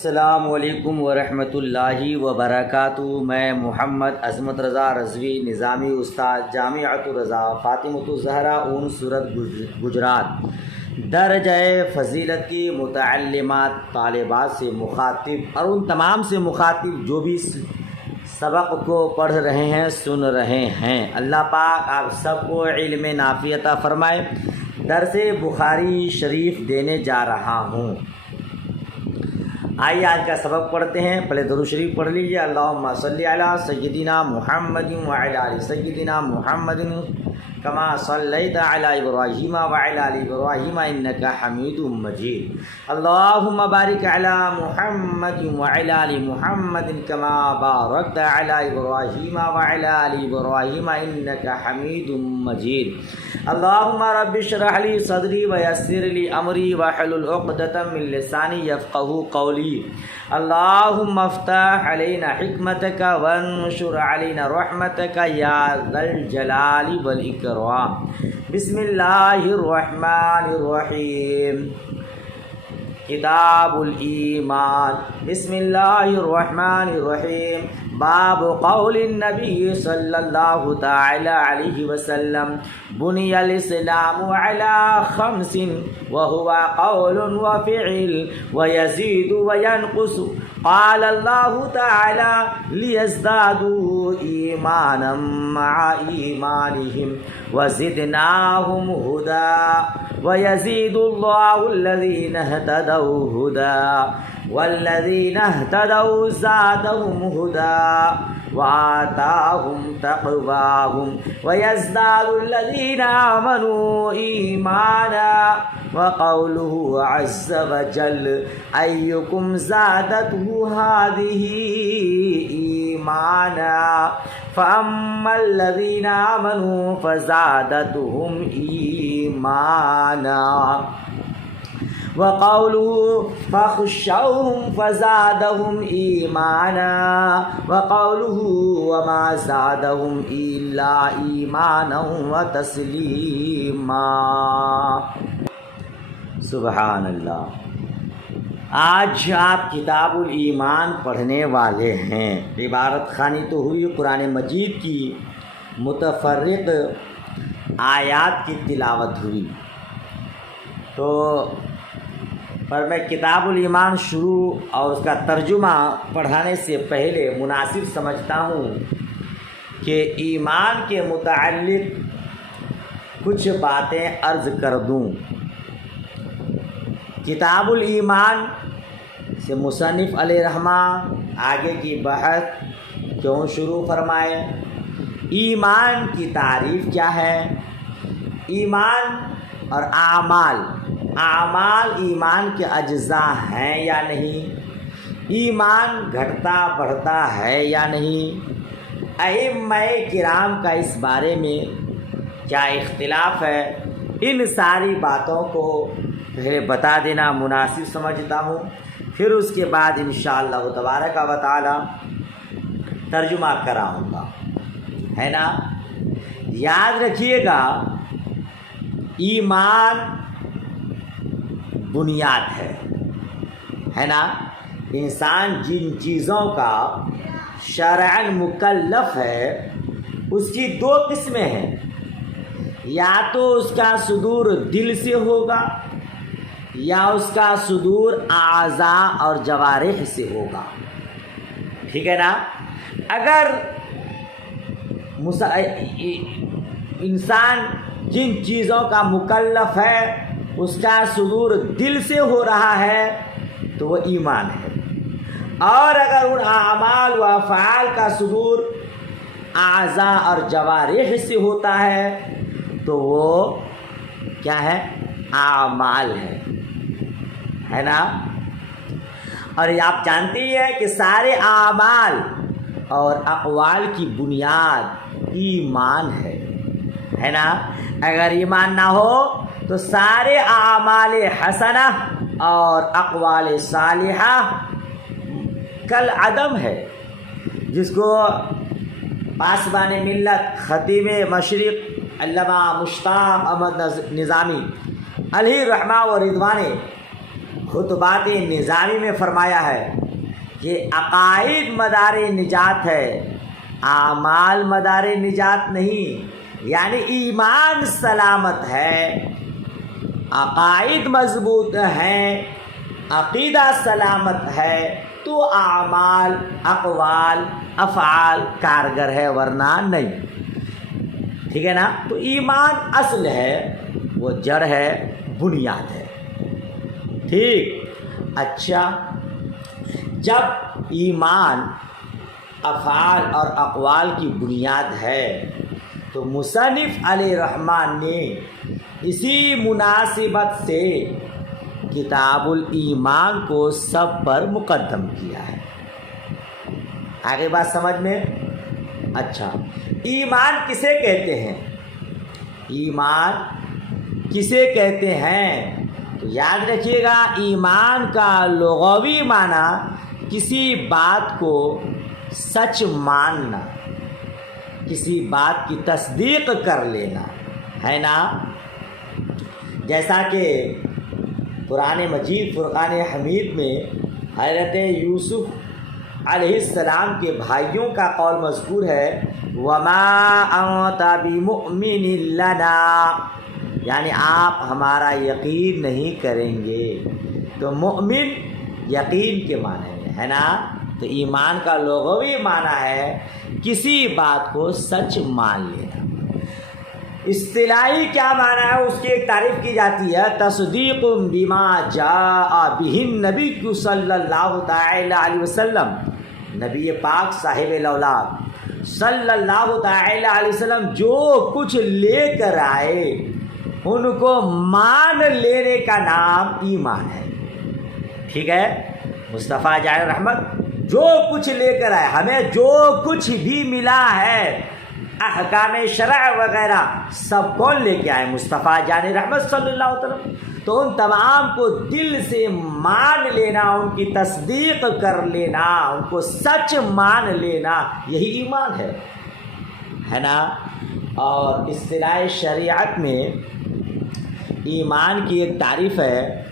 السلام علیکم ورحمۃ اللہ وبرکاتہ۔ میں محمد عظمت رضا رضوی نظامی استاد جامعۃ الرضا فاطمۃ الزہرا اون سورت گجرات درجہ فضیلت کی متعلمات طالبات سے مخاطب اور ان تمام سے مخاطب جو بھی سبق کو پڑھ رہے ہیں سن رہے ہیں، اللہ پاک آپ سب کو علم نافع عطا فرمائے۔ درس بخاری شریف دینے جا رہا ہوں۔ آئیے آج کا سبق پڑھتے ہیں۔ پہلے درود شریف پڑھ لیجیے۔ اللہم صلی علی سیدنا محمد وعلی آل سیدنا محمد کما صلیت علی ابراہیم وعلی آل ابراہیم انک حمید مجید۔ اللہم بارک علی محمد وعلی آل محمد کما بارکت علی ابراہیم وعلی آل ابراہیم انک حمید مجید۔ اللہم رب اشرح لی صدری ویسر لی امری واحلل عقدۃ من لسانی یفقہوا قولی۔ اللہم افتح علینا حکمتک وانشر علینا رحمتک یا ذا الجلال والاکرام۔ بسم اللہ الرحمن الرحیم۔ کتاب الایمان۔ بسم اللہ الرحمن الرحیم۔ باب قول النبی صلی اللہ تعالی علیہ وسلم بنی الاسلام علی خمس وهو قول وفعل ويزيد وينقص قال الله تعالى ليزدادوا ایمانا مع ایمانهم وزدناهم هدى ويزيد الله الذين اهتدوا هدى والذين اهتدوا زادهم هدى وآتاهم تقواهم ويزداد الذين آمنوا إيمانا وقوله عز وجل أيكم زادته هذه إيمانا فأما الذين آمنوا فزادتهم إيمانا وقوله فخشوهم فزادهم ایمانا وقوله وما زادهم الا ایمانا وتسلیما۔ سبحان اللہ۔ آج آپ کتاب الایمان پڑھنے والے ہیں۔ عبارت خوانی تو ہوئی، قرآن مجید کی متفرق آیات کی تلاوت ہوئی، تو پر میں کتاب الایمان شروع اور اس کا ترجمہ پڑھانے سے پہلے مناسب سمجھتا ہوں کہ ایمان کے متعلق کچھ باتیں عرض کر دوں۔ کتاب الایمان سے مصنف علیہ رحمہ آگے کی بحث کیوں شروع فرمائے؟ ایمان کی تعریف کیا ہے؟ ایمان اور اعمال ایمان کے اجزاء ہیں یا نہیں؟ ایمان گھٹتا بڑھتا ہے یا نہیں؟ ائمہ کرام کا اس بارے میں کیا اختلاف ہے؟ ان ساری باتوں کو پہلے بتا دینا مناسب سمجھتا ہوں، پھر اس کے بعد انشاءاللہ تبارک و تعالی ترجمہ کراؤں گا، ہے نا؟ یاد رکھیے گا، ایمان بنیاد ہے نا؟ انسان جن چیزوں کا شرعاً مکلف ہے اس کی دو قسمیں ہیں، یا تو اس کا صدور دل سے ہوگا یا اس کا صدور اعضاء اور جوارح سے ہوگا، ٹھیک ہے نا؟ اگر انسان جن چیزوں کا مکلف ہے اس کا صدور دل سے ہو رہا ہے تو وہ ایمان ہے، اور اگر ان اعمال و افعال کا صدور اعضاء اور جوارح سے ہوتا ہے تو وہ کیا ہے؟ اعمال ہے نا؟ اور یہ آپ جانتے ہی ہیں کہ سارے اعمال اور اقوال کی بنیاد ایمان ہے نا؟ اگر ایمان نہ ہو تو سارے اعمال حسنہ اور اقوال صالحہ کل عدم ہے، جس کو پاسبان ملت خطیب مشرق علامہ مشتاق احمد نظامی علیہ رحمہ و رضوان خطبات نظامی میں فرمایا ہے کہ عقائد مدار نجات ہے، اعمال مدار نجات نہیں، یعنی ایمان سلامت ہے، عقائد مضبوط ہیں، عقیدہ سلامت ہے تو اعمال، اقوال، افعال کارگر ہے، ورنہ نہیں۔ ٹھیک ہے نا؟ تو ایمان اصل ہے، وہ جڑ ہے، بنیاد ہے۔ ٹھیک، اچھا، جب ایمان افعال اور اقوال کی بنیاد ہے تو مصنف علیہ الرحمن نے اسی مناسبت سے کتاب الایمان کو سب پر مقدم کیا ہے۔ آگے بات سمجھ میں؟ اچھا، ایمان کسے کہتے ہیں؟ ایمان کسے کہتے ہیں؟ تو یاد رکھیے گا، ایمان کا لغوی معنی کسی بات کو سچ ماننا، کسی بات کی تصدیق کر لینا ہے نا۔ جیسا کہ قرآن مجید فرقان حمید میں حضرت یوسف علیہ السلام کے بھائیوں کا قول مذکور ہے، وَمَا أَنْتَ بِمُؤْمِنٍ لَنَا، یعنی آپ ہمارا یقین نہیں کریں گے۔ تو مؤمن یقین کے معنی میں ہے نا۔ تو ایمان کا لغوی معنی ہے کسی بات کو سچ مان لینا۔ اصطلاحی کیا معنی ہے اس کی ایک تعریف کی جاتی ہے، تصدیق بما جاء بہ النبی صلی اللہ تعالی علیہ وسلم، نبی پاک صاحب الاولاد صلی اللہ تعالی علیہ وسلم جو کچھ لے کر آئے ان کو مان لینے کا نام ایمان ہے۔ ٹھیک ہے، مصطفیٰ جان رحمت جو کچھ لے کر آئے، ہمیں جو کچھ بھی ملا ہے احکام شرع وغیرہ سب کون لے کے آئے؟ مصطفیٰ جان رحمت صلی اللہ علیہ وسلم۔ تو ان تمام کو دل سے مان لینا، ان کی تصدیق کر لینا، ان کو سچ مان لینا، یہی ایمان ہے نا۔ اور اصطلاح شریعت میں ایمان کی ایک تعریف ہے،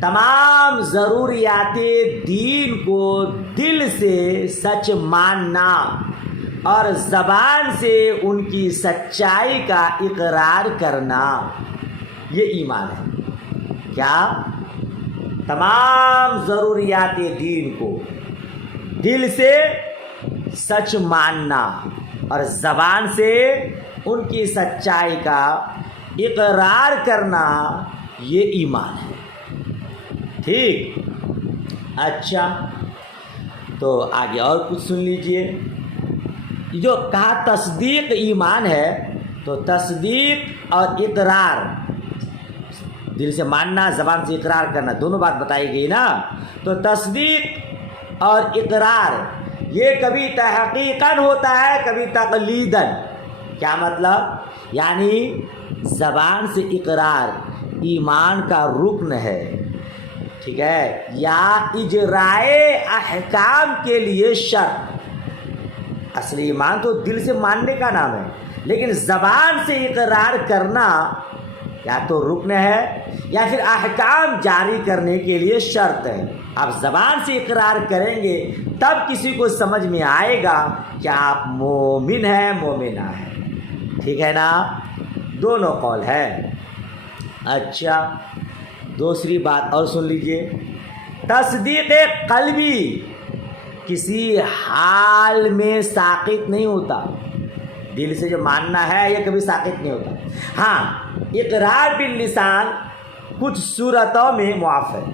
تمام ضروریات دین کو دل سے سچ ماننا اور زبان سے ان کی سچائی کا اقرار کرنا، یہ ایمان ہے۔ کیا؟ تمام ضروریات دین کو دل سے سچ ماننا اور زبان سے ان کی سچائی کا اقرار کرنا، یہ ایمان ہے۔ ٹھیک، اچھا، تو آگے اور کچھ سن لیجئے۔ جو کہا تصدیق ایمان ہے، تو تصدیق اور اقرار، دل سے ماننا، زبان سے اقرار کرنا، دونوں بات بتائی گئی نا۔ تو تصدیق اور اقرار یہ کبھی تحقیقاً ہوتا ہے، کبھی تقلیداً۔ کیا مطلب؟ یعنی زبان سے اقرار ایمان کا رکن ہے، ٹھیک ہے، یا اجرائے احکام کے لیے شرط۔ اصل ایمان تو دل سے ماننے کا نام ہے، لیکن زبان سے اقرار کرنا یا تو رکن ہے یا پھر احکام جاری کرنے کے لیے شرط ہے۔ آپ زبان سے اقرار کریں گے تب کسی کو سمجھ میں آئے گا کہ آپ مومن ہیں، مومنہ ہیں۔ ٹھیک ہے نا، دونوں قول ہے۔ اچھا، دوسری بات اور سن لیجئے، تصدیق قلبی کسی حال میں ساقط نہیں ہوتا۔ دل سے جو ماننا ہے یہ کبھی ساقط نہیں ہوتا۔ ہاں، اقرار باللسان کچھ صورتوں میں معاف ہے،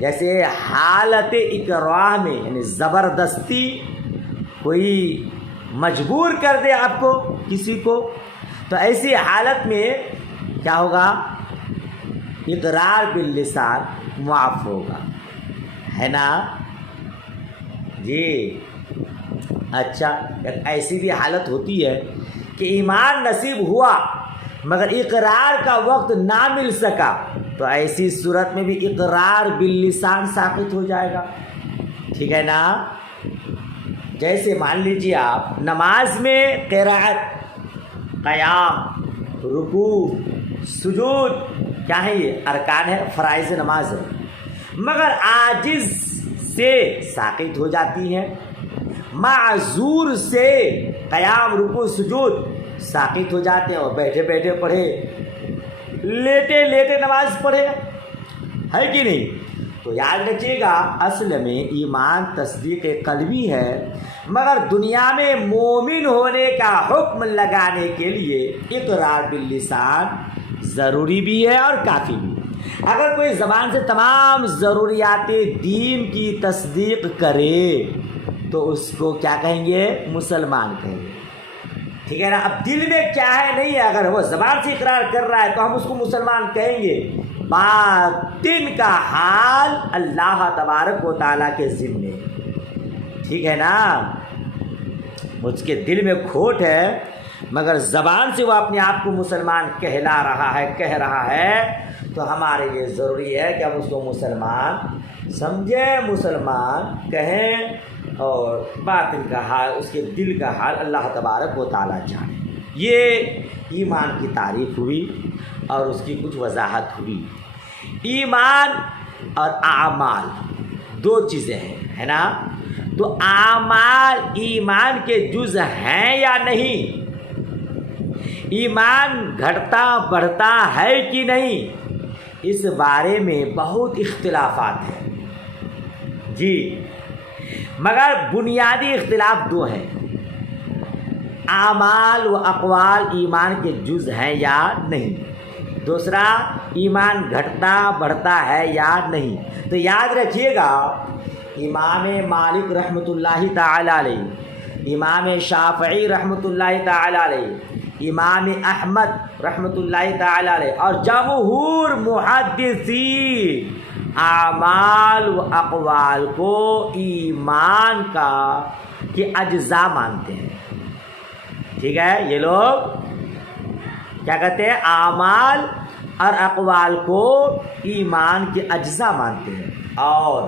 جیسے حالت اکراہ میں، یعنی زبردستی کوئی مجبور کر دے آپ کو، کسی کو، تو ایسی حالت میں کیا ہوگا؟ اقرار باللسان معاف ہوگا، ہے نا جی۔ اچھا، ایک ایسی بھی حالت ہوتی ہے کہ ایمان نصیب ہوا مگر اقرار کا وقت نہ مل سکا، تو ایسی صورت میں بھی اقرار باللسان ثابت ہو جائے گا، ٹھیک ہے نا۔ جیسے مان لیجیے آپ نماز میں قرأت، قیام، رکوع، سجود، کیا ہے؟ یہ ارکان ہے، فرائض نماز ہے، مگر عاجز سے ساقط ہو جاتی ہیں، معذور سے قیام رکوع سجود ساقط ہو جاتے ہیں، اور بیٹھے بیٹھے پڑھے، لیٹے لیٹے نماز پڑھے، ہے کہ نہیں؟ تو یاد رکھیے گا اصل میں ایمان تصدیق قلبی ہے، مگر دنیا میں مومن ہونے کا حکم لگانے کے لیے اقرار باللسان ضروری بھی ہے اور کافی بھی۔ اگر کوئی زبان سے تمام ضروریات دین کی تصدیق کرے تو اس کو کیا کہیں گے؟ مسلمان کہیں گے، ٹھیک ہے نا؟ اب دل میں کیا ہے نہیں ہے، اگر وہ زبان سے اقرار کر رہا ہے تو ہم اس کو مسلمان کہیں گے، باطن کا حال اللہ تبارک و تعالیٰ کے ذمے، ٹھیک ہے نا؟ اس کے دل میں کھوٹ ہے مگر زبان سے وہ اپنے آپ کو مسلمان کہلا رہا ہے، کہہ رہا ہے، تو ہمارے لیے ضروری ہے کہ ہم اس کو مسلمان سمجھیں، مسلمان کہیں، اور باطن کا حال، اس کے دل کا حال اللہ تبارک و تعالیٰ جانے۔ یہ ایمان کی تعریف ہوئی اور اس کی کچھ وضاحت ہوئی۔ ایمان اور اعمال دو چیزیں ہیں، ہے نا؟ تو اعمال ایمان کے جز ہیں یا نہیں؟ ایمان گھٹتا بڑھتا ہے کہ نہیں؟ اس بارے میں بہت اختلافات ہیں جی، مگر بنیادی اختلاف دو ہیں، اعمال و اقوال ایمان کے جز ہیں یا نہیں، دوسرا ایمان گھٹتا بڑھتا ہے یا نہیں۔ تو یاد رکھیے گا امام مالک رحمۃ اللہ تعالی علیہ، امام شافعی رحمۃ اللہ تعالی علیہ، امام احمد رحمۃ اللہ تعالی علیہ اور جمہور محدثین اعمال و اقوال کو ایمان کے اجزاء مانتے ہیں، ٹھیک ہے؟ یہ لوگ کیا کہتے ہیں؟ اعمال اور اقوال کو ایمان کے اجزاء مانتے ہیں۔ اور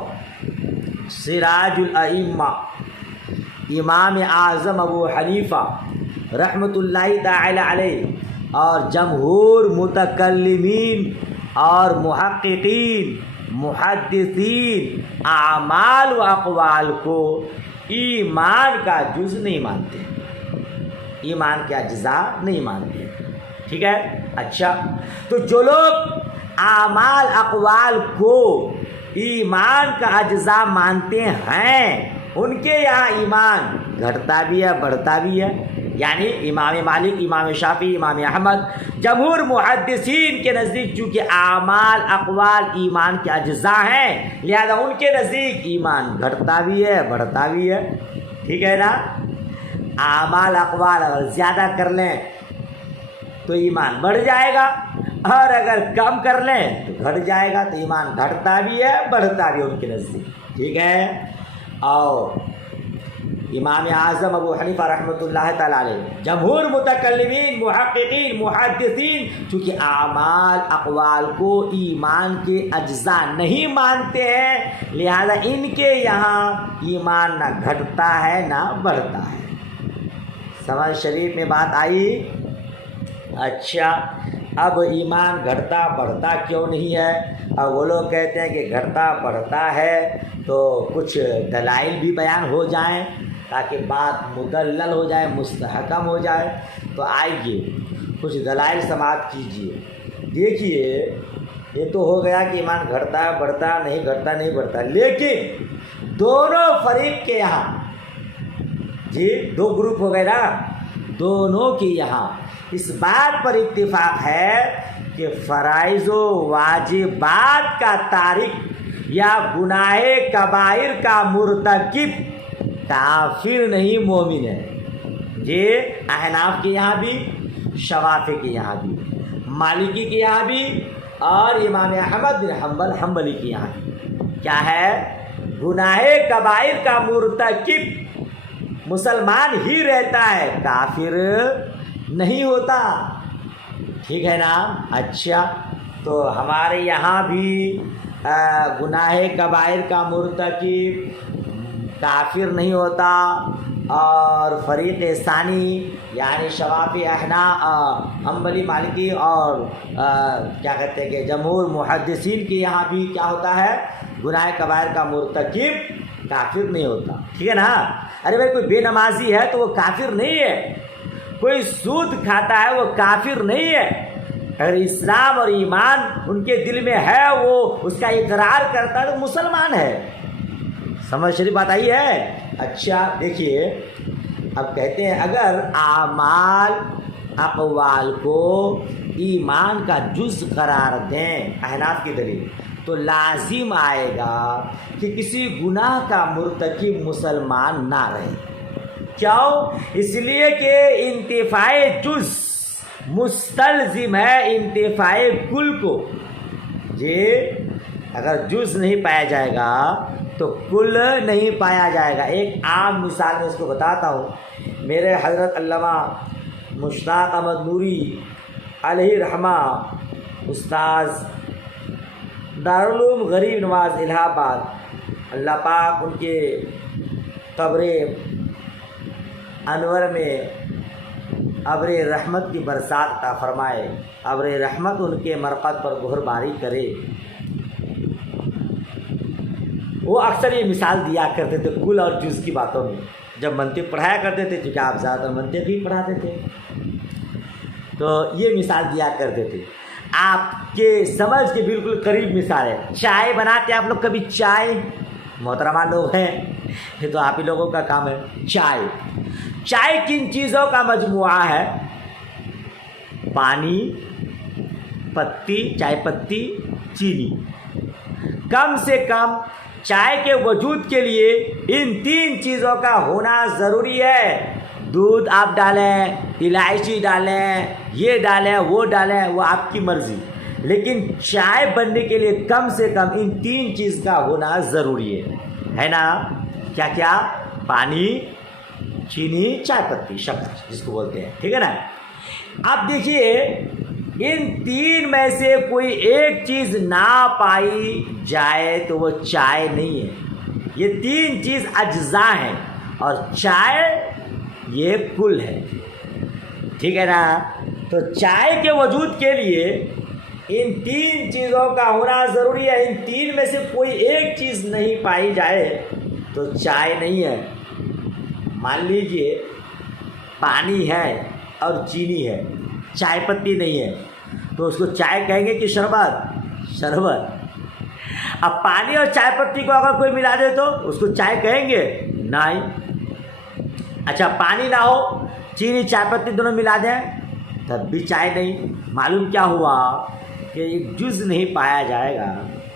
سراج الائمہ امام اعظم ابو حنیفہ رحمۃ اللہ تعالی علیہ اور جمہور متکلمین اور محققین محدثین اعمال و اقوال کو ایمان کا جز نہیں مانتے، ایمان کے اجزاء نہیں مانتے، ٹھیک ہے؟ اچھا، تو جو لوگ اعمال اقوال کو ایمان کا اجزاء مانتے ہیں ان کے یہاں ایمان گھٹتا بھی ہے بڑھتا بھی ہے، یعنی امام مالک، امام شافعی، امام احمد، جمہور محدثین کے نزدیک چونکہ اعمال اقوال ایمان کے اجزاء ہیں لہذا ان کے نزدیک ایمان گھٹتا بھی ہے بڑھتا بھی ہے، ٹھیک ہے نا؟ اعمال اقوال اگر زیادہ کر لیں تو ایمان بڑھ جائے گا، اور اگر کم کر لیں تو گھٹ جائے گا، تو ایمان گھٹتا بھی ہے بڑھتا بھی ہے ان کے نزدیک، ٹھیک ہے؟ اور امام اعظم ابو حنیفہ رحمۃ اللہ تعالی علیہ، جمہور متکلمین محققین محدثین چونکہ اعمال اقوال کو ایمان کے اجزاء نہیں مانتے ہیں لہذا ان کے یہاں ایمان نہ گھٹتا ہے نہ بڑھتا ہے۔ سمجھ شریف میں بات آئی؟ اچھا، اب ایمان گھٹتا بڑھتا کیوں نہیں ہے؟ اور وہ لوگ کہتے ہیں کہ گھٹتا بڑھتا ہے تو کچھ دلائل بھی بیان ہو جائیں تاکہ بات مدلل ہو جائے، مستحکم ہو جائے۔ تو آئیے کچھ دلائل سماعت کیجیے۔ دیکھیے، یہ تو ہو گیا کہ ایمان گھٹتا بڑھتا نہیں، گھٹتا نہیں بڑھتا، لیکن دونوں فریق کے یہاں جی دو گروپ ہو گئے نا، دونوں کے یہاں اس بات پر اتفاق ہے کہ فرائض و واجبات کا تارک یا گناہ کبائر کا مرتکب کافر نہیں مومن ہے۔ یہ احناف کے یہاں بھی، شوافی کے یہاں بھی، مالکی کے یہاں بھی، اور امام احمد بن حنبل حنبلی کے یہاں بھی کیا ہے؟ گناہ کبائر کا مرتکب مسلمان ہی رہتا ہے، کافر نہیں ہوتا، ٹھیک ہے نا؟ اچھا، تو ہمارے یہاں بھی گناہ کبائر کا مرتکب کافر نہیں ہوتا، اور فریق ثانی یعنی شوافی حنبلی مالکی اور کیا کہتے ہیں کہ جمہور محدثین کے یہاں بھی کیا ہوتا ہے، گناہ کبائر کا مرتکب کافر نہیں ہوتا، ٹھیک ہے نا۔ ارے بھائی کوئی بے نمازی ہے تو وہ کافر نہیں ہے، کوئی سود کھاتا ہے وہ کافر نہیں ہے، اگر اسلام اور ایمان ان کے دل میں ہے، وہ اس کا اقرار کرتا ہے تو مسلمان ہے۔ سمجھ شریف بات آئی ہے۔ اچھا دیکھیے اب کہتے ہیں اگر اعمال اقوال کو ایمان کا جز قرار دیں احناف کی دلیل، تو لازم آئے گا کہ کسی گناہ کا مرتکب مسلمان نہ رہے۔ کیوں؟ اس لیے کہ انتفاع جز مستلزم ہے انتفاع کل کو۔ جی اگر جز نہیں پایا جائے گا تو کل نہیں پایا جائے گا۔ ایک عام مثال میں اس کو بتاتا ہوں۔ میرے حضرت علامہ مشتاق احمد نوری علیہ رحمہ استاذ دارالعلوم غریب نواز الہ آباد، اللہ پاک ان کے قبر انور میں ابر رحمت کی برسات عطا فرمائے، ابر رحمت ان کے مرقد پر گہر باری کرے۔ وہ اکثر یہ مثال دیا کرتے تھے کل اور جز کی باتوں میں، جب منطق پڑھایا کرتے تھے، چونکہ آپ زیادہ منطق ہی پڑھاتے تھے، تو یہ مثال دیا کرتے تھے۔ آپ کے سمجھ کے بالکل قریب مثال ہے۔ چائے بناتے آپ لوگ کبھی؟ چائے محترمہ لوگ ہیں، یہ تو آپ ہی لوگوں کا کام ہے۔ چائے کن چیزوں کا مجموعہ ہے؟ پانی، پتی، چائے پتی، چینی۔ کم سے کم چائے کے وجود کے لیے ان تین چیزوں کا ہونا ضروری ہے۔ دودھ آپ ڈالیں، الائچی ڈالیں، یہ ڈالیں، وہ ڈالیں، وہ آپ کی مرضی، لیکن چائے بننے کے لیے کم سے کم ان تین چیز کا ہونا ضروری ہے نا؟ کیا کیا؟ پانی، چینی، چائے پتی، شکر جس کو بولتے ہیں، ٹھیک ہے نا۔ اب دیکھیے ان تین میں سے کوئی ایک چیز نہ پائی جائے تو وہ چائے نہیں ہے۔ یہ تین چیز اجزاء ہیں اور چائے یہ کل ہے، ٹھیک ہے نا۔ تو چائے کے وجود کے لیے ان تین چیزوں کا ہونا ضروری ہے۔ ان تین میں سے کوئی ایک چیز نہیں پائی جائے تو چائے نہیں ہے۔ مان لیجئے پانی ہے اور چینی ہے، چائے پتی نہیں ہے، تو اس کو چائے کہیں گے کہ شربت؟ اب پانی اور چائے پتی کو اگر کوئی ملا دے تو اس کو چائے کہیں گے؟ نہیں۔ اچھا پانی نہ ہو، چینی چائے پتی دونوں ملا دیں تب بھی چائے نہیں۔ معلوم کیا ہوا کہ ایک جز نہیں پایا جائے گا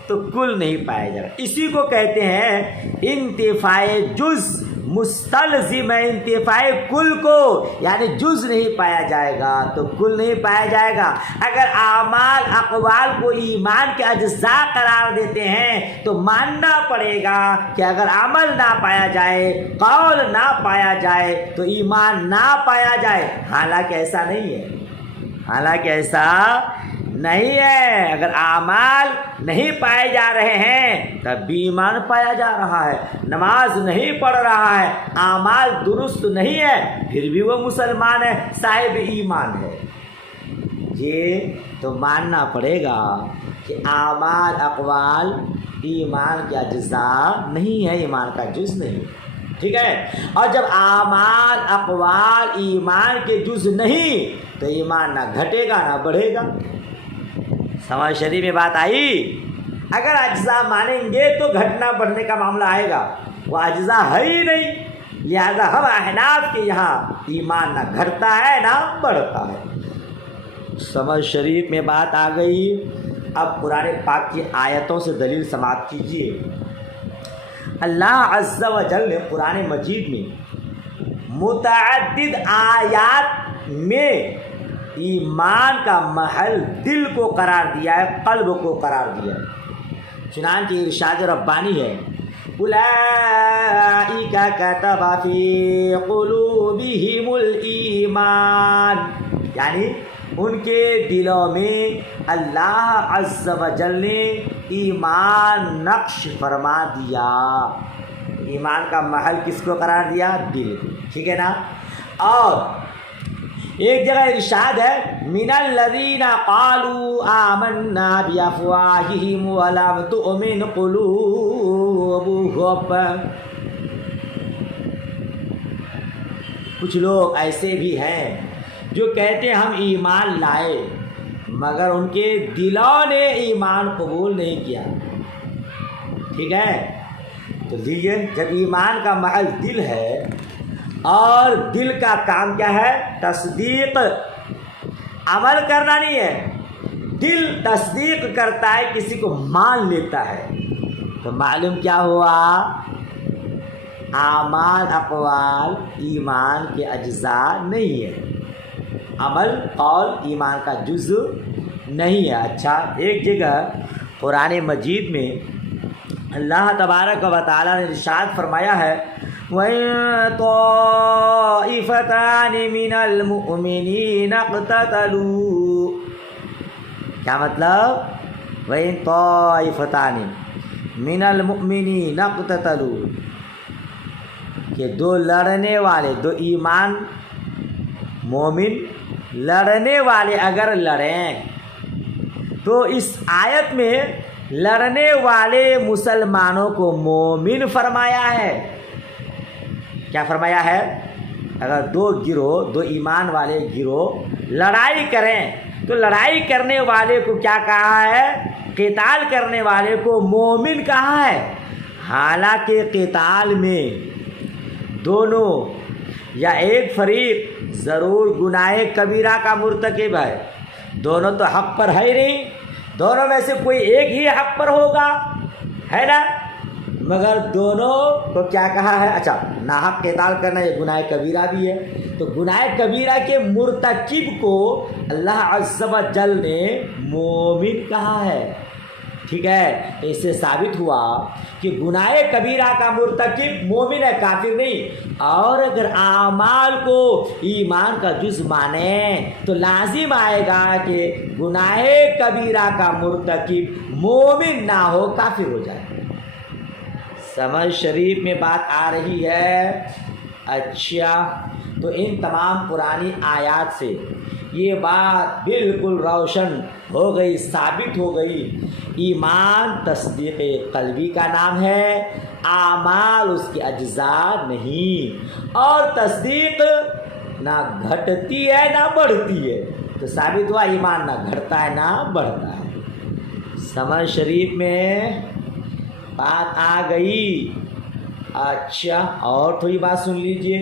تو کل نہیں پایا جائے گا۔ اسی کو کہتے ہیں انتفاع جز مستلزم ہے انتفاع کل کو، یعنی جز نہیں پایا جائے گا تو کل نہیں پایا جائے گا۔ اگر اعمال اقوال کو ایمان کے اجزاء قرار دیتے ہیں تو ماننا پڑے گا کہ اگر عمل نہ پایا جائے، قول نہ پایا جائے تو ایمان نہ پایا جائے۔ حالانکہ ایسا نہیں ہے، حالانکہ ایسا نہیں ہے۔ اگر اعمال نہیں پائے جا رہے ہیں تب بھی ایمان پایا جا رہا ہے۔ نماز نہیں پڑھ رہا ہے، اعمال درست نہیں ہے، پھر بھی وہ مسلمان ہے، صاحب ایمان ہے۔ یہ تو ماننا پڑے گا کہ اعمال اقوال ایمان کا اجزاء نہیں ہے، ایمان کا جز نہیں، ٹھیک ہے۔ اور جب اعمال اقوال ایمان کے جز نہیں تو ایمان نہ گھٹے گا نہ بڑھے گا۔ سمجھ شریف میں بات آئی؟ اگر اجزاء مانیں گے تو گھٹنا بڑھنے کا معاملہ آئے گا، وہ اجزاء ہے ہی نہیں، لہذا ہم احناف کے یہاں ایمان نہ گھٹتا ہے نہ بڑھتا ہے۔ سمجھ شریف میں بات آ گئی۔ اب قرآن پاک کی آیتوں سے دلیل سماعت کیجیے۔ اللہ عز و جل نے قرآن مجید میں متعدد آیات میں ایمان کا محل دل کو قرار دیا ہے، قلب کو قرار دیا ہے۔ چنانچہ ارشاد ربانی ہے اولئک کتب فی قلوبہم الایمان، یعنی ان کے دلوں میں اللہ عز و جل نے ایمان نقش فرما دیا۔ ایمان کا محل کس کو قرار دیا؟ دل کو، ٹھیک ہے نا۔ اور ایک جگہ ارشاد ہے من الذین قالوا آمنا بافواہہم ولم تؤمن قلوبہم، کچھ لوگ ایسے بھی ہیں جو کہتے ہیں ہم ایمان لائے مگر ان کے دلوں نے ایمان قبول نہیں کیا، ٹھیک ہے۔ تو لیجیے جب ایمان کا محل دل ہے اور دل کا کام کیا ہے؟ تصدیق، عمل کرنا نہیں ہے، دل تصدیق کرتا ہے، کسی کو مان لیتا ہے، تو معلوم کیا ہوا؟ اعمال اقوال ایمان کے اجزاء نہیں ہے، عمل قول ایمان کا جزء نہیں ہے۔ اچھا، ایک جگہ قرآن مجید میں اللہ تبارک و تعالیٰ نے ارشاد فرمایا ہے وَإِن طَائِفَتَانِ مِنَ الْمُؤْمِنِينَ اقْتَتَلُوا، کیا مطلب؟ وَإِن طَائِفَتَانِ مِنَ الْمُؤْمِنِينَ اقْتَتَلُوا، کہ دو لڑنے والے، دو ایمان مومن لڑنے والے اگر لڑیں، تو اس آیت میں لڑنے والے مسلمانوں کو مومن فرمایا ہے۔ کیا فرمایا ہے؟ اگر دو گروہ، دو ایمان والے گروہ لڑائی کریں تو لڑائی کرنے والے کو کیا کہا ہے؟ قتال کرنے والے کو مومن کہا ہے۔ حالانکہ قتال میں دونوں یا ایک فریق ضرور گناہ کبیرہ کا مرتکب ہے، دونوں تو حق پر ہے نہیں، دونوں میں سے کوئی ایک ہی حق پر ہوگا، ہے نا، مگر دونوں کو کیا کہا ہے؟ اچھا، ناحق قتال کرنا یہ گناہ کبیرہ بھی ہے، تو گناہ کبیرہ کے مرتکب کو اللہ عز و جل نے مومن کہا ہے، ٹھیک ہے۔ اس سے ثابت ہوا کہ گناہ کبیرہ کا مرتکب مومن ہے، کافر نہیں۔ اور اگر اعمال کو ایمان کا جز مانیں تو لازم آئے گا کہ گناہ کبیرہ کا مرتکب مومن نہ ہو، کافر ہو جائے۔ سمجھ شریف میں بات آ رہی ہے؟ اچھا، تو ان تمام پرانی آیات سے یہ بات بالکل روشن ہو گئی، ثابت ہو گئی، ایمان تصدیق قلبی کا نام ہے، اعمال اس کے اجزاء نہیں، اور تصدیق نہ گھٹتی ہے نہ بڑھتی ہے، تو ثابت ہوا ایمان نہ گھٹتا ہے نہ بڑھتا ہے۔ سمجھ شریف میں بات آ گئی؟ اچھا، اور تھوڑی بات سن لیجئے۔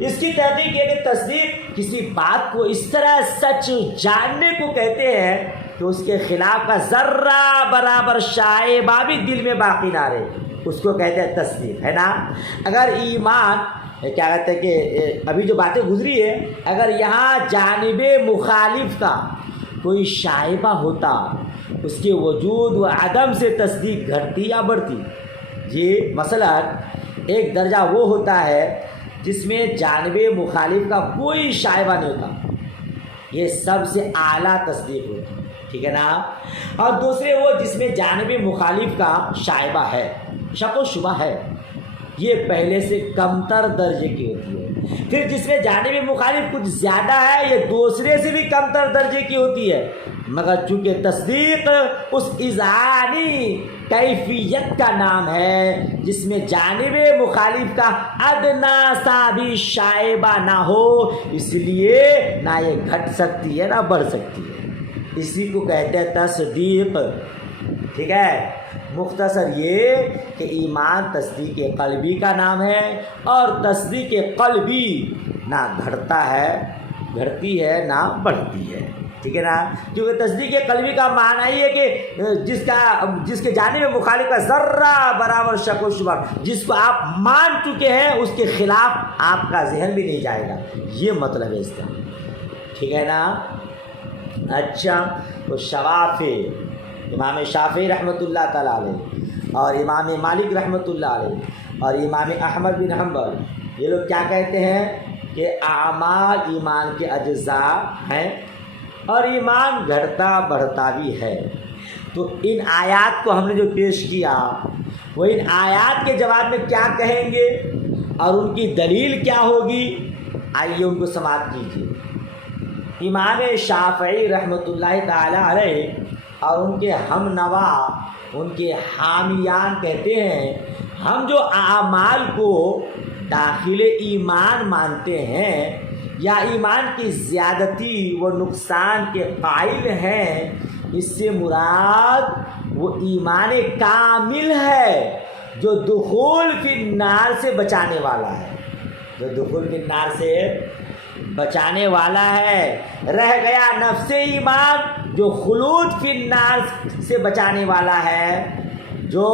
اس کی تحقیق یہ کہ تصدیق کسی بات کو اس طرح سچ جاننے کو کہتے ہیں کہ اس کے خلاف کا ذرہ برابر شائبہ بھی دل میں باقی نہ رہے، اس کو کہتے ہیں تصدیق، ہے نا۔ اگر ایمان کیا کہتے ہیں کہ ابھی جو باتیں گزری ہے، اگر یہاں جانب مخالف کا کوئی شائبہ ہوتا، اس کے وجود و عدم سے تصدیق گھٹتی یا بڑھتی؟ یہ مثلا ایک درجہ وہ ہوتا ہے جس میں جانب مخالف کا کوئی شائبہ نہیں ہوتا، یہ سب سے اعلیٰ تصدیق ہوتی ہے، ٹھیک ہے نا۔ اور دوسرے وہ جس میں جانب مخالف کا شائبہ ہے، شک و شبہ ہے، یہ پہلے سے کمتر درجے کی ہوتی ہے۔ پھر جس میں جانب مخالف کچھ زیادہ ہے، یہ دوسرے سے بھی کمتر درجے کی ہوتی ہے، مگر چونکہ تصدیق اس اذعانی کیفیت کا نام ہے جس میں جانب مخالف کا ادنا سا بھی شائبہ نہ ہو، اس لیے نہ یہ گھٹ سکتی ہے نہ بڑھ سکتی ہے، اسی کو کہتے ہیں تصدیق، ٹھیک ہے۔ مختصر یہ کہ ایمان تصدیق قلبی کا نام ہے، اور تصدیق قلبی نہ گھٹتا ہے، گھٹتی ہے نہ بڑھتی ہے، ٹھیک ہے نا۔ کیونکہ تصدیق قلبی کا معنی یہ ہے کہ جس کے جانب مخالف کا ذرہ برابر شک و شبہ، جس کو آپ مان چکے ہیں اس کے خلاف آپ کا ذہن بھی نہیں جائے گا، یہ مطلب ہے اس کا، ٹھیک ہے نا۔ اچھا، تو شوافی، امام شافعی رحمۃ اللہ تعالیٰ علیہ، اور امام مالک رحمۃ اللہ علیہ، اور امام احمد بن حنبل، یہ لوگ کیا کہتے ہیں کہ اعمال ایمان کے اجزاء ہیں، اور ایمان گھٹتا بڑھتا بھی ہے۔ تو ان آیات کو ہم نے جو پیش کیا وہ ان آیات کے جواب میں کیا کہیں گے اور ان کی دلیل کیا ہوگی، آئیے ان کو سماعت کیجیے۔ امام شافعی رحمۃ اللہ تعالی علیہ اور ان کے ہم نوا، ان کے حامیان کہتے ہیں ہم جو اعمال کو داخل ایمان مانتے ہیں یا ایمان کی زیادتی و نقصان کے قائل ہیں، اس سے مراد وہ ایمان کامل ہے جو دخول فی النار سے بچانے والا ہے، جو دخول فی النار سے بچانے والا ہے۔ رہ گیا نفس ایمان جو خلود فی النار سے بچانے والا ہے، جو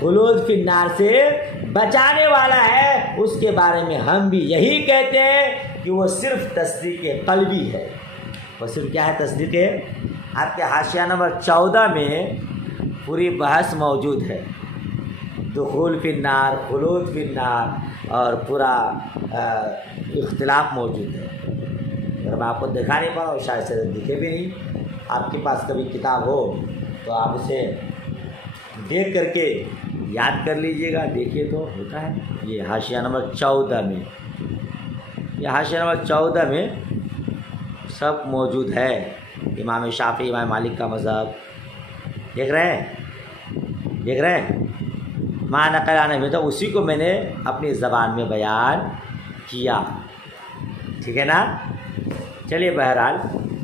خلود فی النار سے بچانے والا ہے، اس کے بارے میں ہم بھی یہی کہتے ہیں کہ وہ صرف تصدیق قلبی ہے۔ وہ صرف کیا ہے؟ تصدیق۔ آپ کے حاشیہ نمبر 14 میں پوری بحث موجود ہے، دخول فی النار، خلود فی النار اور پورا اختلاف موجود ہے۔ اگر میں آپ کو دکھا نہیں پا رہا ہوں، شاید سے دکھے بھی نہیں، آپ کے پاس کبھی کتاب ہو تو آپ اسے دیکھ کر کے یاد کر لیجئے گا، دیکھیے تو ہوتا ہے۔ یہ حاشیہ نمبر 14 میں، یہ حاشیہ نمبر 14 میں سب موجود ہے۔ امام شافعی، امام مالک کا مذہب دیکھ رہے ہیں ماں نقل آنے میں، تو اسی کو میں نے اپنی زبان میں بیان کیا، ٹھیک ہے نا۔ چلیے بہرحال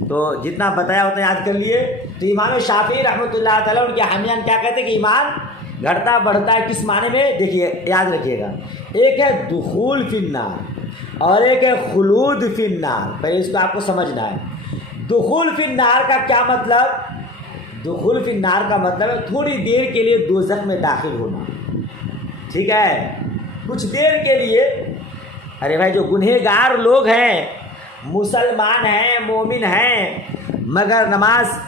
تو جتنا بتایا اتنا یاد کر لیے۔ تو امام شافعی رحمۃ اللہ تعالیٰ ان کے حامیان کیا کہتے ہیں کہ ایمان گھٹتا بڑھتا ہے، کس معنی میں؟ دیکھیے یاد رکھیے گا، ایک ہے دخول فی النار اور ایک ہے خلود فی النار۔ پہلے اس کو آپ کو سمجھنا ہے۔ دخول فی النار کا کیا مطلب؟ دخول فی النار کا مطلب ہے تھوڑی دیر کے لیے دوزخ میں داخل ہونا، ٹھیک ہے، کچھ دیر کے لیے۔ ارے بھائی، جو گنہگار لوگ ہیں، مسلمان ہیں، مومن ہیں، مگر نماز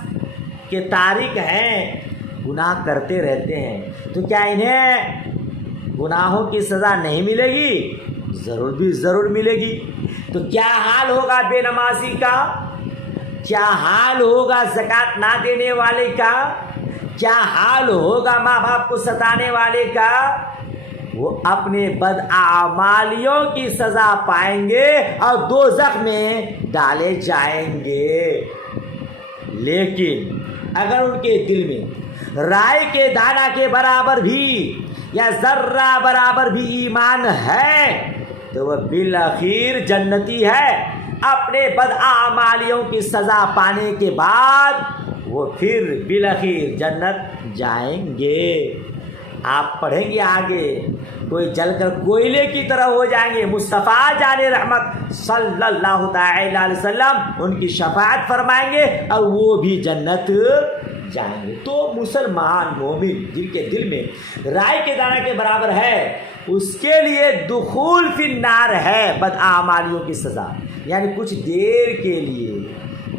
کے تارک ہیں، گناہ کرتے رہتے ہیں، تو کیا انہیں گناہوں کی سزا نہیں ملے گی؟ ضرور ملے گی۔ تو کیا حال ہوگا بے نمازی کا؟ کیا حال ہوگا زکوٰۃ نہ دینے والے کا؟ کیا حال ہوگا ماں باپ کو ستانے والے کا؟ وہ اپنے بداعمالیوں کی سزا پائیں گے اور دوزخ میں ڈالے جائیں گے۔ لیکن اگر ان کے دل میں رائے کے دانہ کے برابر بھی یا ذرہ برابر بھی ایمان ہے تو وہ بالآخر جنتی ہے۔ اپنے بداعمالیوں کی سزا پانے کے بعد وہ پھر بالآخر جنت جائیں گے۔ آپ پڑھیں گے آگے، کوئی جل کر کوئلے کی طرح ہو جائیں گے، مصطفیٰ جان رحمت صلی اللہ تعالی علیہ وسلم ان کی شفاعت فرمائیں گے اور وہ بھی جنت جائیں گے۔ تو مسلمان مومن جن کے دل میں رائے کے دانہ کے برابر ہے، اس کے لیے دخول فی النار ہے، بداعمالیوں کی سزا، یعنی کچھ دیر کے لیے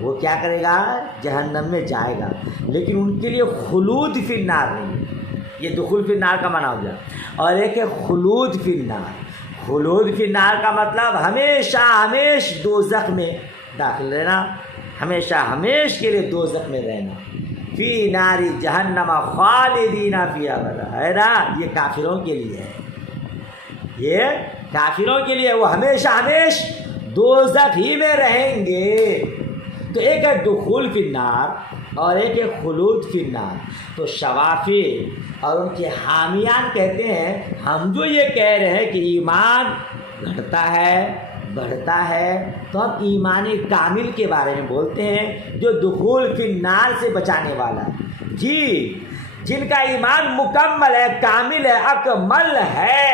وہ کیا کرے گا؟ جہنم میں جائے گا، لیکن ان کے لیے خلود فی النار نہیں۔ یہ دخول فی النار کا معنی ہو گیا۔ اور ایک ہے خلود فی النار۔ خلود فی النار کا مطلب ہمیش دوزخ میں داخل رہنا، ہمیش کے لیے دوزخ میں رہنا۔ فی ناری جہنم خالدین فیہا ابدا، ہے نا، یہ کافروں کے لیے ہے، یہ کافروں کے لیے، وہ ہمیش دوزخ ہی میں رہیں گے۔ تو ایک ہے دخول فی النار اور ایک ہے خلود فی النار۔ تو شوافی اور ان کے حامیان کہتے ہیں ہم جو یہ کہہ رہے ہیں کہ ایمان گھٹتا ہے بڑھتا ہے، تو ہم ایمان کامل کے بارے میں بولتے ہیں جو دخول فی النار سے بچانے والا ہے۔ جی، جن کا ایمان مکمل ہے، کامل ہے، اکمل ہے،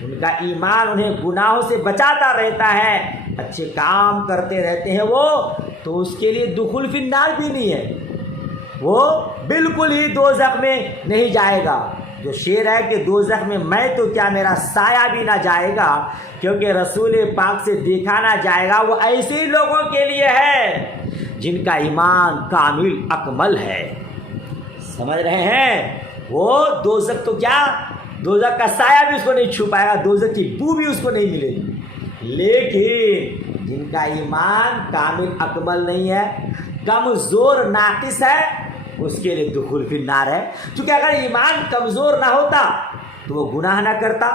ان کا ایمان انہیں گناہوں سے بچاتا رہتا ہے، اچھے کام کرتے رہتے ہیں وہ، تو اس کے لیے دخول فی النار بھی نہیں ہے، وہ بالکل ہی دوزخ میں نہیں جائے گا۔ جو شعر ہے کہ دوزخ میں تو کیا میرا سایہ بھی نہ جائے گا، کیونکہ رسول پاک سے دیکھا نہ جائے گا، وہ ایسے لوگوں کے لیے ہے جن کا ایمان کامل اکمل ہے۔ سمجھ رہے ہیں؟ وہ دوزخ تو کیا، دوزخ کا سایہ بھی اس کو نہیں چھو پائے گا، دوزخ کی بو بھی اس کو نہیں ملے گی۔ لیکن جن کا ایمان کامل اکمل نہیں ہے، کمزور ناقص ہے، اس کے لیے دخول فی النار ہے. چونکہ اگر ایمان کمزور نہ ہوتا تو وہ گناہ نہ کرتا،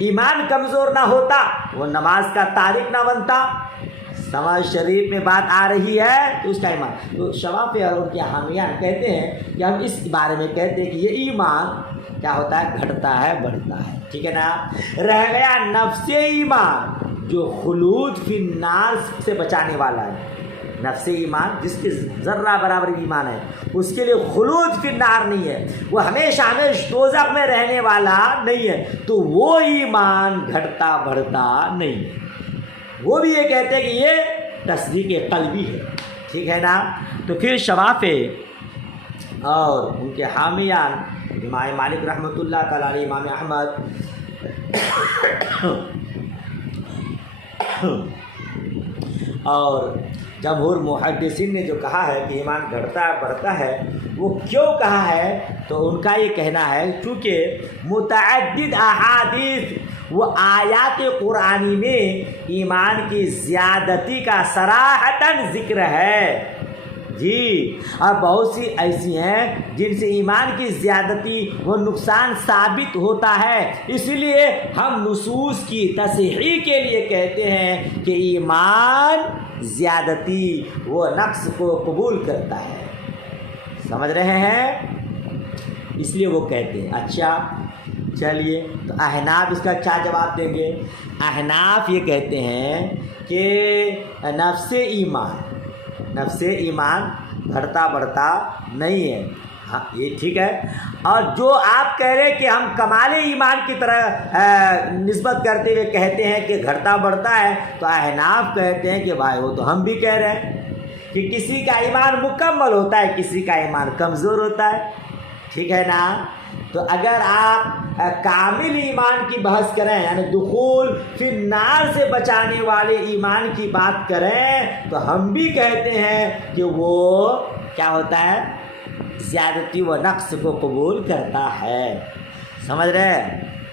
ایمان کمزور نہ ہوتا وہ نماز کا تارک نہ بنتا. سمجھ شریف میں بات آ رہی ہے. تو اس کا ایمان، تو شوافی اور ان کے حامیان کہتے ہیں کہ ہم اس بارے میں کہتے ہیں کہ یہ ایمان کیا ہوتا ہے، گھٹتا ہے بڑھتا ہے. ٹھیک ہے نا. رہ گیا نفس ایمان جو خلود فی النار سے بچانے والا ہے. نفس ایمان جس کے ذرہ برابر ایمان ہے اس کے لیے خلود فی النار نہیں ہے، وہ ہمیشہ ہمیشہ دوزخ میں رہنے والا نہیں ہے. تو وہ ایمان گھٹتا بڑھتا نہیں ہے. وہ بھی یہ کہتے ہیں کہ یہ تصدیق قلبی ہے. ٹھیک ہے نا. تو پھر شوافی اور ان کے حامیان امام مالک رحمۃ اللہ تعالیٰ علیہ، امام احمد اور جمہور محدثین نے جو کہا ہے کہ ایمان گھٹتا ہے بڑھتا ہے، وہ کیوں کہا ہے؟ تو ان کا یہ کہنا ہے چونکہ متعدد احادیث و آیات قرآنی میں ایمان کی زیادتی کا صراحتاً ذکر ہے. جی، اور بہت سی ایسی ہیں جن سے ایمان کی زیادتی و نقصان ثابت ہوتا ہے. اس لیے ہم نصوص کی تصحیح کے لیے کہتے ہیں کہ ایمان زیادتی و نقص کو قبول کرتا ہے. سمجھ رہے ہیں؟ اس لیے وہ کہتے ہیں. اچھا چلیے، تو احناف اس کا کیا جواب دیں گے؟ احناف یہ کہتے ہیں کہ نفس ایمان گھٹتا بڑھتا نہیں ہے. ہاں یہ ٹھیک ہے. اور جو آپ کہہ رہے کہ ہم کمال ایمان کی طرح نسبت کرتے ہوئے کہتے ہیں کہ گھٹتا بڑھتا ہے، تو احناف کہتے ہیں کہ بھائی وہ تو ہم بھی کہہ رہے ہیں کہ کسی کا ایمان مکمل ہوتا ہے، کسی کا ایمان کمزور ہوتا ہے. ٹھیک ہے نا. تو اگر آپ کامل ایمان کی بحث کریں، یعنی دخول فی النار سے بچانے والے ایمان کی بات کریں، تو ہم بھی کہتے ہیں کہ وہ کیا ہوتا ہے، زیادتی و نقص کو قبول کرتا ہے. سمجھ رہے؟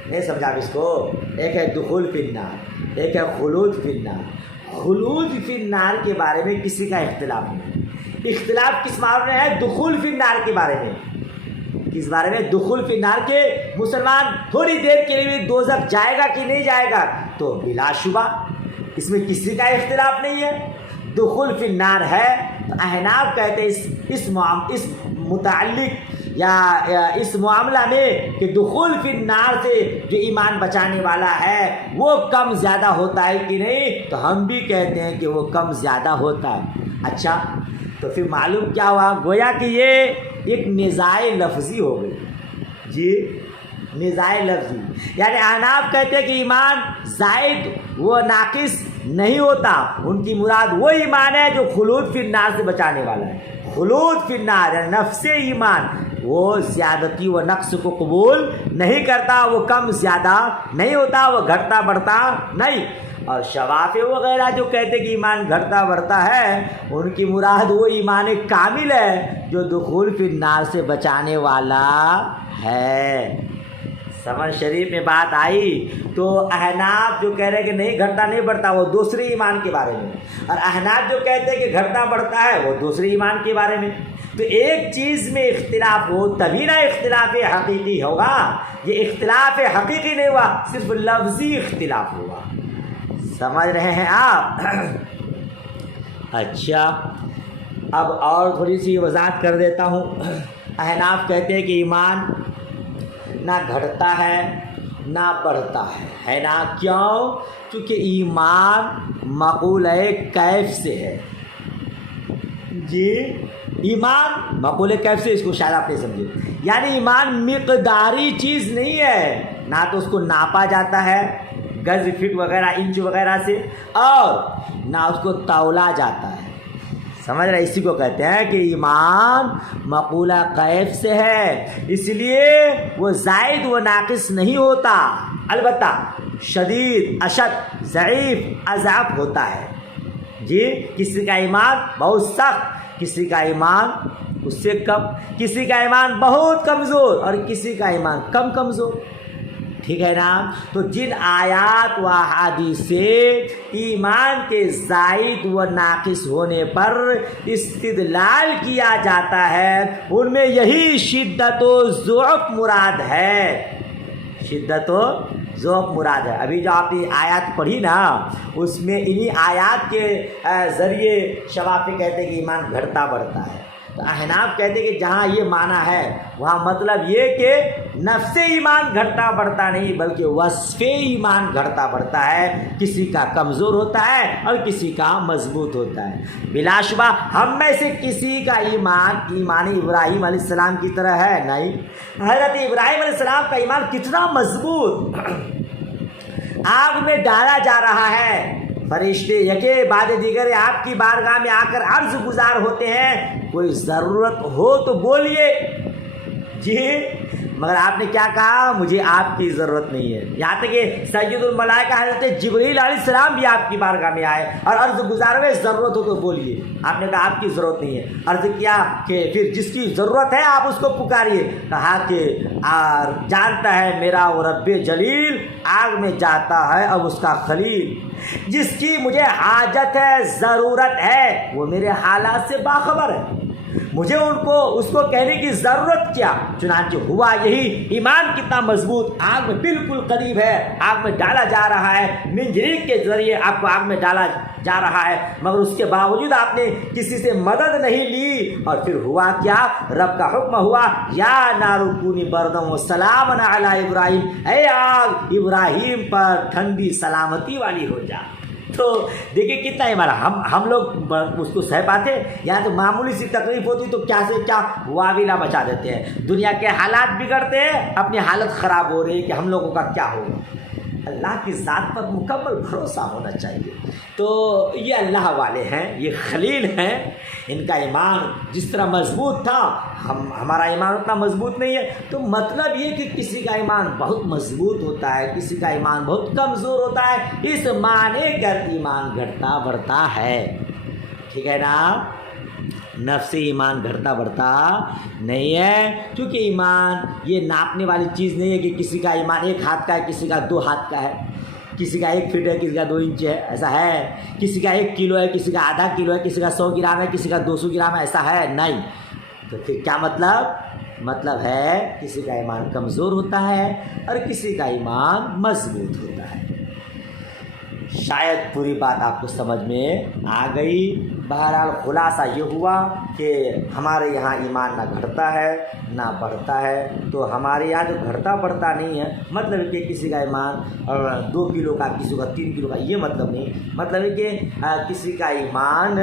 نہیں سمجھا اس کو؟ ایک ہے دخول فی النار، ایک ہے خلود فی النار. خلود فی النار کے بارے میں کسی کا اختلاف نہیں. اختلاف کس معاملے میں ہے؟ دخول فی النار کے بارے میں. کس بارے میں؟ دخول فی النار کے مسلمان تھوڑی دیر کے لیے دوزخ جائے گا کہ نہیں جائے گا. تو بلا شبہ اس میں کسی کا اختلاف نہیں ہے. دخول فی النار ہے. تو احناف کہتے ہیں اس متعلق یا اس معاملہ میں کہ دخول فی النار سے جو ایمان بچانے والا ہے وہ کم زیادہ ہوتا ہے کہ نہیں، تو ہم بھی کہتے ہیں کہ وہ کم زیادہ ہوتا ہے. اچھا، تو پھر معلوم کیا ہوا؟ گویا کہ یہ ایک نزاع لفظی ہو گئی. جی، نزاع لفظی. یعنی احناف کہتے ہیں کہ ایمان زائد و ناقص نہیں ہوتا، ان کی مراد وہ ایمان ہے جو خلود فی النار سے بچانے والا ہے. خلود فی النار یعنی نفس ایمان وہ زیادتی و نقص کو قبول نہیں کرتا، وہ کم زیادہ نہیں ہوتا، وہ گھٹتا بڑھتا نہیں. اور شوافی وغیرہ جو کہتے کہ ایمان گھٹتا بڑھتا ہے، ان کی مراد وہ ایمان کامل ہے جو دخول فی النار سے بچانے والا ہے. سمجھ شریف میں بات آئی. تو احناف جو کہہ رہے ہیں کہ نہیں گھٹتا نہیں بڑھتا، وہ دوسرے ایمان کے بارے میں، اور احناف جو کہتے ہیں کہ گھٹتا بڑھتا ہے وہ دوسرے ایمان کے بارے میں. تو ایک چیز میں اختلاف ہو تبھی نہ اختلاف حقیقی ہوگا. یہ اختلاف حقیقی نہیں ہوا، صرف لفظی اختلاف ہوا. سمجھ رہے ہیں آپ؟ اچھا، اب اور تھوڑی سی وضاحت کر دیتا ہوں. احناف کہتے ہیں کہ ایمان نہ گھٹتا ہے نہ بڑھتا ہے نا. کیوں؟ کیونکہ ایمان مقولہ کیف سے ہے. جی، ایمان مقولہ کیف سے، اس کو شاید آپ نے سمجھے. یعنی ایمان مقداری چیز نہیں ہے، نہ تو اس کو ناپا جاتا ہے گز فٹ وغیرہ انچ وغیرہ سے، اور نہ اس کو تولا جاتا ہے. سمجھ رہے؟ اسی کو کہتے ہیں کہ ایمان مقولہ کیف سے ہے، اس لیے وہ زائد و ناقص نہیں ہوتا، البتہ شدید، اشد، ضعیف، اضعف ہوتا ہے. جی، کسی کا ایمان بہت سخت، کسی کا ایمان اس سے کم، کسی کا ایمان بہت کمزور اور کسی کا ایمان کم کمزور. ٹھیک ہے نا. تو جن آیات و احادیث سے ایمان کے زائد و ناقص ہونے پر استدلال کیا جاتا ہے ان میں یہی شدت و ضعف مراد ہے. شدت و ضعف مراد ہے. ابھی جو آپ نے آیات پڑھی نا اس میں انہی آیات کے ذریعے شوافی کہتے ہیں کہ ایمان گھٹتا بڑھتا ہے. تو احناف کہتے ہیں کہ جہاں یہ معنی ہے وہاں مطلب یہ کہ نفس ایمان گھٹتا بڑھتا نہیں بلکہ وصف ایمان گھٹتا بڑھتا ہے. کسی کا کمزور ہوتا ہے اور کسی کا مضبوط ہوتا ہے. بلا شبہ ہم میں سے کسی کا ایمان ابراہیم علیہ السلام کی طرح ہے نہیں. حضرت ابراہیم علیہ السلام کا ایمان کتنا مضبوط. آگ میں ڈالا جا رہا ہے, فرشتے یکے بعد دیگر آپ کی بارگاہ میں آ کر عرض گزار ہوتے ہیں کوئی ضرورت ہو تو بولیے. جی مگر آپ نے کیا کہا, مجھے آپ کی ضرورت نہیں ہے. یہاں تک کہ سید الملائکہ حضرت جبریل علیہ السلام بھی آپ کی بارگاہ میں آئے اور عرض گزار ہوئے ضرورت ہو تو بولیے. آپ نے کہا آپ کی ضرورت نہیں ہے. عرض کیا کہ پھر جس کی ضرورت ہے آپ اس کو پکاریے. کہا کہ جانتا ہے میرا وہ رب جلیل آگ میں جاتا ہے اب اس کا خلیل. جس کی مجھے حاجت ہے ضرورت ہے وہ میرے حالات سے باخبر ہے, مجھے اس کو کہنے کی ضرورت کیا. چنانچہ ہوا یہی. ایمان کتنا مضبوط, آگ میں بالکل قریب ہے, آگ میں ڈالا جا رہا ہے, منجنیق کے ذریعے آپ کو آگ میں ڈالا جا رہا ہے, مگر اس کے باوجود آپ نے کسی سے مدد نہیں لی. اور پھر ہوا کیا, رب کا حکم ہوا یا نار کونی بردم و سلام علی ابراہیم, اے آگ ابراہیم پر ٹھنڈی سلامتی والی ہو جا. تو دیکھیں کتنا ایمان. ہم لوگ اس کو سہ پاتے, یہاں تو معمولی سی تکلیف ہوتی تو کیا سے کیا واویلا مچا دیتے ہیں. دنیا کے حالات بگڑتے ہیں, اپنی حالت خراب ہو رہی ہے کہ ہم لوگوں کا کیا ہوگا. اللہ کی ذات پر مکمل بھروسہ ہونا چاہیے. تو یہ اللہ والے ہیں, یہ خلیل ہیں, ان کا ایمان جس طرح مضبوط تھا ہمارا ایمان اتنا مضبوط نہیں ہے. تو مطلب یہ کہ کسی کا ایمان بہت مضبوط ہوتا ہے, کسی کا ایمان بہت کمزور ہوتا ہے, اس معنی کر ایمان گھٹتا بڑھتا ہے. ٹھیک ہے نا. نفس ایمان گھٹتا بڑھتا نہیں ہے, کیونکہ ایمان یہ ناپنے والی چیز نہیں ہے کہ کسی کا ایمان 1 ہاتھ کا ہے کسی کا 2 ہاتھ کا ہے, کسی کا 1 فٹ ہے کسی کا 2 انچ ہے, ایسا ہے. کسی کا 1 کلو ہے کسی کا آدھا کلو ہے, کسی کا 100 گرام ہے کسی کا 200 گرام ہے, ایسا ہے نہیں. تو پھر کیا مطلب ہے کسی کا ایمان کمزور ہوتا ہے اور کسی کا ایمان مضبوط ہوتا ہے. شاید پوری بات آپ کو سمجھ میں آ گئی. بہرحال خلاصہ یہ ہوا کہ ہمارے یہاں ایمان نہ گھٹتا ہے نہ بڑھتا ہے. تو ہمارے یہاں جو گھٹتا بڑھتا نہیں ہے مطلب کہ کسی کا ایمان 2 کلو کا کسی کا 3 کلو کا, یہ مطلب نہیں. مطلب ہے کہ کسی کا ایمان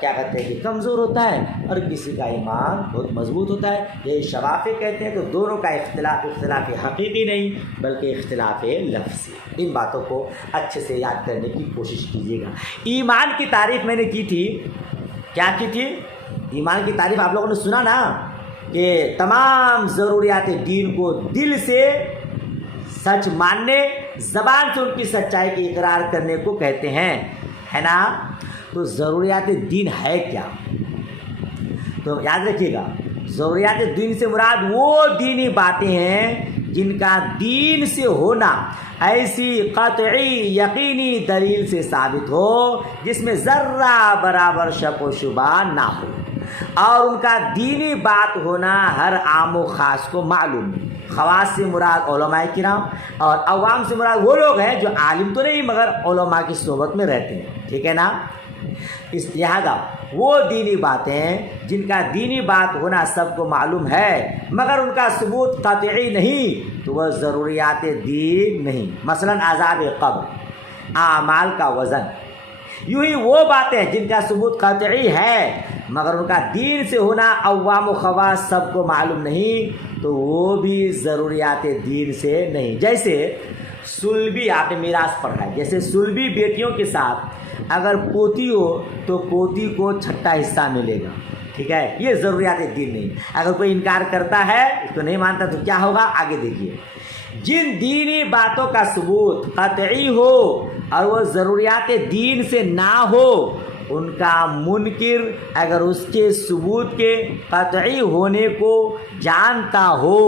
کیا کہتے ہیں کہ کمزور ہوتا ہے اور کسی کا ایمان بہت مضبوط ہوتا ہے. یہ شوافی کہتے ہیں. تو دونوں کا اختلاف حقیقی نہیں بلکہ اختلاف لفظی. ان باتوں کو اچھے سے یاد کرنے کی کوشش کیجیے گا. ایمان کی تعریف میں نے کی تھی. کیا کی تھی؟ ایمان کی تعریف آپ لوگوں نے سنا نا کہ تمام ضروریات دین کو دل سے سچ ماننے, زبان سے ان کی سچائی کی اقرار کرنے کو کہتے ہیں, ہے نا. تو ضروریات دین ہے کیا؟ تو یاد رکھیے گا, ضروریات دین سے مراد وہ دینی باتیں ہیں جن کا دین سے ہونا ایسی قطعی یقینی دلیل سے ثابت ہو جس میں ذرہ برابر شک و شبہ نہ ہو, اور ان کا دینی بات ہونا ہر عام و خاص کو معلوم. خواص سے مراد علماء کرام اور عوام سے مراد وہ لوگ ہیں جو عالم تو نہیں مگر علماء کی صحبت میں رہتے ہیں. ٹھیک ہے نا. اس لہذا وہ دینی باتیں جن کا دینی بات ہونا سب کو معلوم ہے مگر ان کا ثبوت قطعی نہیں تو وہ ضروریات دین نہیں. مثلا عذاب قبر, اعمال کا وزن, یوں ہی وہ باتیں جن کا ثبوت قطعی ہے مگر ان کا دین سے ہونا عوام و خواص سب کو معلوم نہیں تو وہ بھی ضروریات دین سے نہیں. جیسے سلبی, آپ نے میراث پڑھا ہے, جیسے سلبی بیٹیوں کے ساتھ اگر پوتی ہو تو پوتی کو 6واں حصہ ملے گا. ٹھیک ہے, یہ ضروریات دین نہیں. اگر کوئی انکار کرتا ہے اس کو نہیں مانتا تو کیا ہوگا آگے دیکھیے. جن دینی باتوں کا ثبوت قطعی ہو اور وہ ضروریات دین سے نہ ہو ان کا منکر اگر اس کے ثبوت کے قطعی ہونے کو جانتا ہو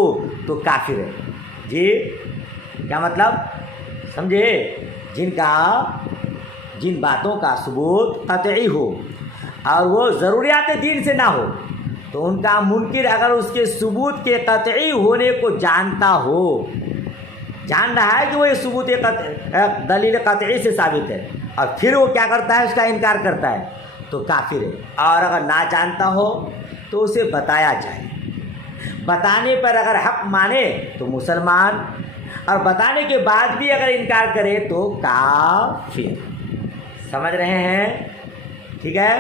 تو کافر ہے. جی کیا مطلب سمجھے؟ جن باتوں کا ثبوت قطعی ہو اور وہ ضروریات دین سے نہ ہو، تو ان کا منکر اگر اس کے ثبوت کے قطعی ہونے کو جانتا ہو، جان رہا ہے کہ وہ یہ ثبوت دلیل قطعی سے ثابت ہے، اور پھر وہ کیا کرتا ہے، اس کا انکار کرتا ہے، تو کافر ہے۔ اور اگر نہ جانتا ہو تو اسے بتایا جائے، بتانے پر اگر حق مانے تو مسلمان، اور بتانے کے بعد بھی اگر انکار کرے تو کافر۔ سمجھ رہے ہیں؟ ٹھیک ہے،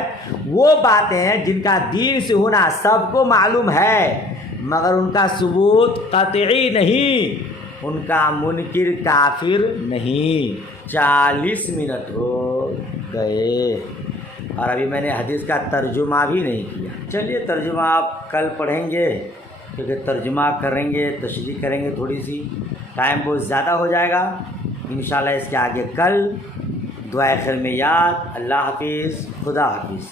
وہ باتیں ہیں جن کا دین سے ہونا سب کو معلوم ہے مگر ان کا ثبوت قطعی نہیں، ان کا منکر کافر نہیں۔ 40 منٹ ہو گئے اور ابھی میں نے حدیث کا ترجمہ بھی نہیں کیا۔ چلیے ترجمہ آپ کل پڑھیں گے، کیونکہ ترجمہ کریں گے، تشریح کریں گے، تھوڑی سی ٹائم بہت زیادہ ہو جائے گا انشاءاللہ۔ اس کے آگے کل دعائے خیر میں یاد۔ اللہ حافظ، خدا حافظ۔